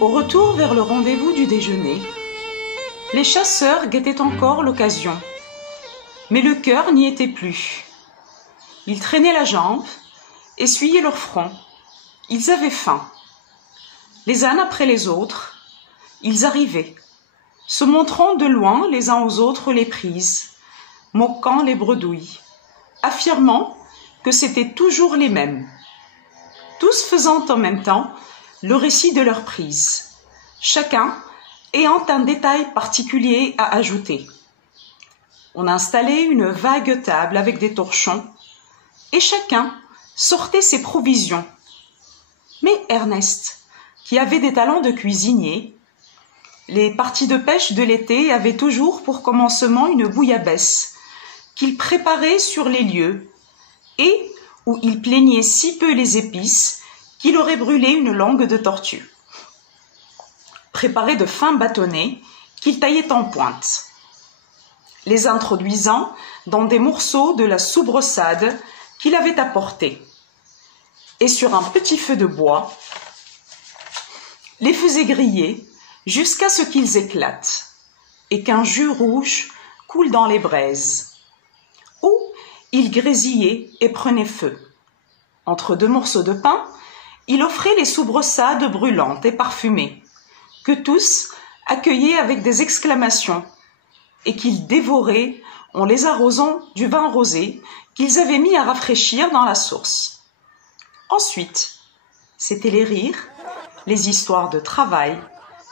Au retour vers le rendez-vous du déjeuner, les chasseurs guettaient encore l'occasion, mais le cœur n'y était plus. Ils traînaient la jambe, essuyaient leur front. Ils avaient faim. Les uns après les autres, ils arrivaient, se montrant de loin les uns aux autres les prises, moquant les bredouilles, affirmant que c'étaient toujours les mêmes, tous faisant en même temps le récit de leur prise, chacun ayant un détail particulier à ajouter. On installait une vague table avec des torchons, et chacun sortait ses provisions. Mais Ernest, qui avait des talents de cuisinier, les parties de pêche de l'été avaient toujours pour commencement une bouillabaisse qu'il préparait sur les lieux et où il plaignait si peu les épices qu'il aurait brûlé une langue de tortue. Préparait de fins bâtonnets qu'il taillait en pointe, les introduisant dans des morceaux de la soubreçade qu'il avait apportée, et sur un petit feu de bois, les faisait griller jusqu'à ce qu'ils éclatent et qu'un jus rouge coule dans les braises, où il grésillait et prenait feu. Entre deux morceaux de pain, il offrait les soubreçades brûlantes et parfumées, que tous accueillaient avec des exclamations, et qu'ils dévoraient en les arrosant du vin rosé qu'ils avaient mis à rafraîchir dans la source. Ensuite, c'étaient les rires, les histoires de travail,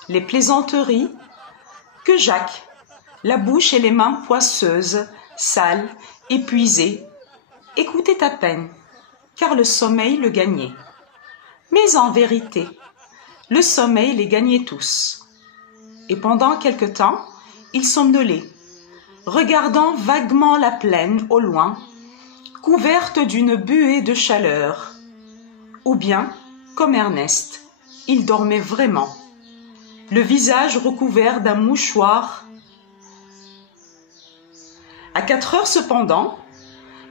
les plaisanteries, que Jacques, la bouche et les mains poisseuses, sales, épuisées, écoutait à peine, car le sommeil le gagnait. Mais en vérité, le sommeil les gagnait tous. Et pendant quelque temps, ils somnolaient, regardant vaguement la plaine au loin, couverte d'une buée de chaleur. Ou bien, comme Ernest, ils dormaient vraiment, le visage recouvert d'un mouchoir. À 4 heures cependant,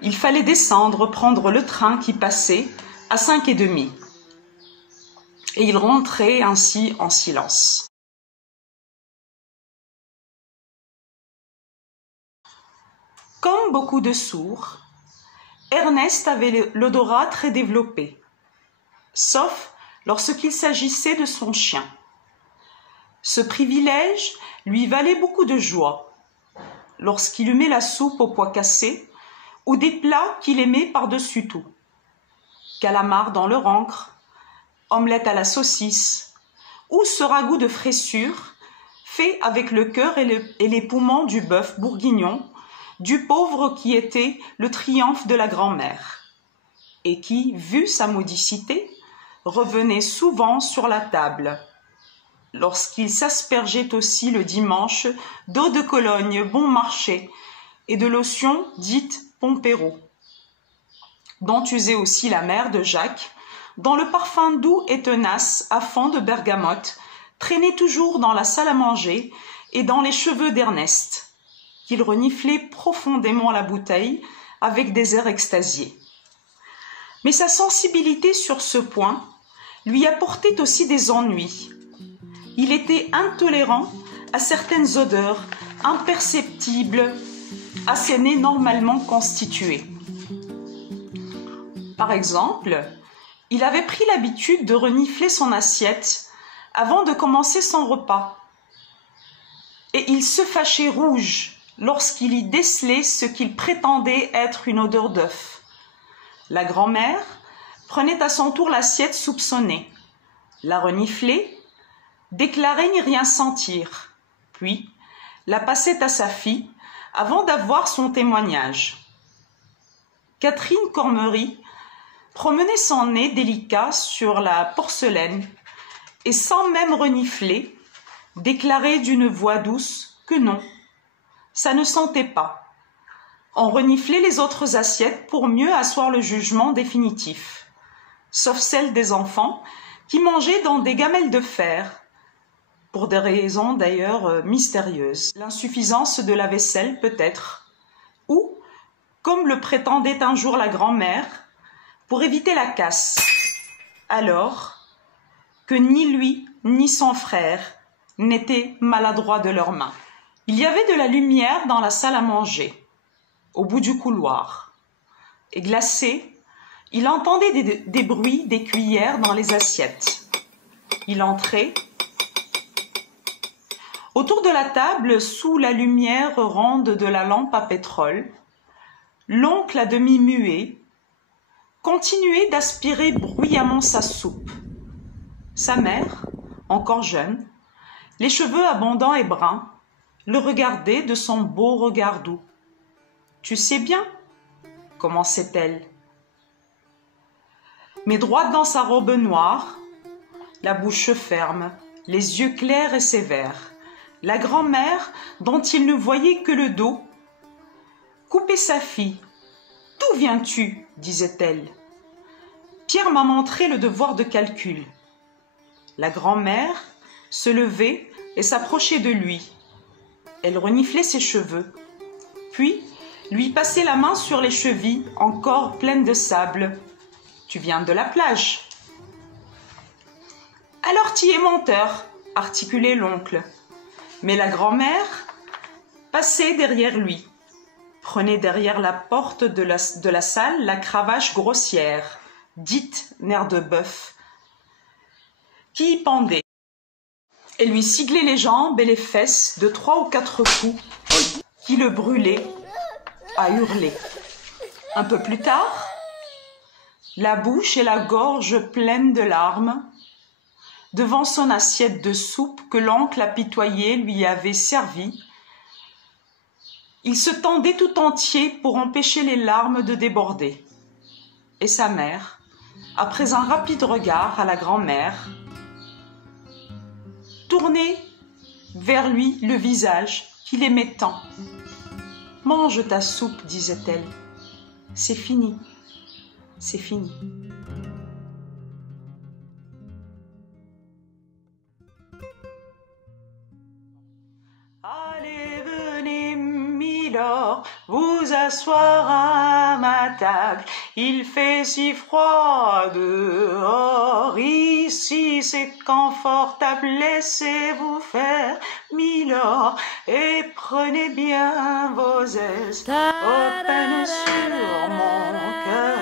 il fallait descendre prendre le train qui passait à 5h30. Et il rentrait ainsi en silence. Comme beaucoup de sourds, Ernest avait l'odorat très développé, sauf lorsqu'il s'agissait de son chien. Ce privilège lui valait beaucoup de joie lorsqu'il humait la soupe aux pois cassés ou des plats qu'il aimait par-dessus tout. Calamars dans leur encre, omelette à la saucisse, ou ce ragoût de fraissure fait avec le cœur et les poumons du bœuf bourguignon, du pauvre qui était le triomphe de la grand-mère, et qui, vu sa modicité, revenait souvent sur la table, lorsqu'il s'aspergeait aussi le dimanche d'eau de Cologne bon marché et de lotion dite Pompéro, dont usait aussi la mère de Jacques, dont le parfum doux et tenace à fond de bergamote traînait toujours dans la salle à manger et dans les cheveux d'Ernest, qu'il reniflait profondément la bouteille avec des airs extasiés. Mais sa sensibilité sur ce point lui apportait aussi des ennuis. Il était intolérant à certaines odeurs imperceptibles à ses nez normalement constitués. Par exemple, Il avait pris l'habitude de renifler son assiette avant de commencer son repas. Et il se fâchait rouge lorsqu'il y décelait ce qu'il prétendait être une odeur d'œuf. La grand-mère prenait à son tour l'assiette soupçonnée, la reniflait, déclarait n'y rien sentir, puis la passait à sa fille avant d'avoir son témoignage. Catherine Cormery promenait son nez délicat sur la porcelaine et sans même renifler, déclarait d'une voix douce que non, ça ne sentait pas. On reniflait les autres assiettes pour mieux asseoir le jugement définitif, sauf celle des enfants qui mangeaient dans des gamelles de fer, pour des raisons d'ailleurs mystérieuses. L'insuffisance de la vaisselle peut-être, ou, comme le prétendait un jour la grand-mère, pour éviter la casse, alors que ni lui ni son frère n'étaient maladroits de leurs mains. Il y avait de la lumière dans la salle à manger, au bout du couloir, et glacé, il entendait des bruits des cuillères dans les assiettes. Il entrait. Autour de la table, sous la lumière ronde de la lampe à pétrole, l'oncle à demi muet continuait d'aspirer bruyamment sa soupe. Sa mère, encore jeune, les cheveux abondants et bruns, le regardait de son beau regard doux. « Tu sais bien » commençait-elle. Mais droite dans sa robe noire, la bouche ferme, les yeux clairs et sévères, la grand-mère, dont il ne voyait que le dos, coupait sa fille. « D'où viens-tu » disait-elle. Pierre m'a montré le devoir de calcul. La grand-mère se levait et s'approchait de lui. Elle reniflait ses cheveux, puis lui passait la main sur les chevilles encore pleines de sable. « Tu viens de la plage. »« Alors t'y es menteur, » articulait l'oncle. Mais la grand-mère passait derrière lui, prenait derrière la porte de la salle la cravache grossière, dite nerf de bœuf, qui y pendait, et lui siglait les jambes et les fesses de 3 ou 4 coups qui le brûlaient à hurler. Un peu plus tard, la bouche et la gorge pleines de larmes, devant son assiette de soupe que l'oncle apitoyé lui avait servie, il se tendait tout entier pour empêcher les larmes de déborder. Et sa mère, après un rapide regard à la grand-mère, tournait vers lui le visage qu'il aimait tant. « Mange ta soupe, disait-elle. C'est fini, c'est fini. » Allez, venez, Milord, vous asseoir à ma table. Il fait si froid dehors, ici c'est confortable. Laissez-vous faire, Milord, et prenez bien vos aises. Aux peines sur mon cœur.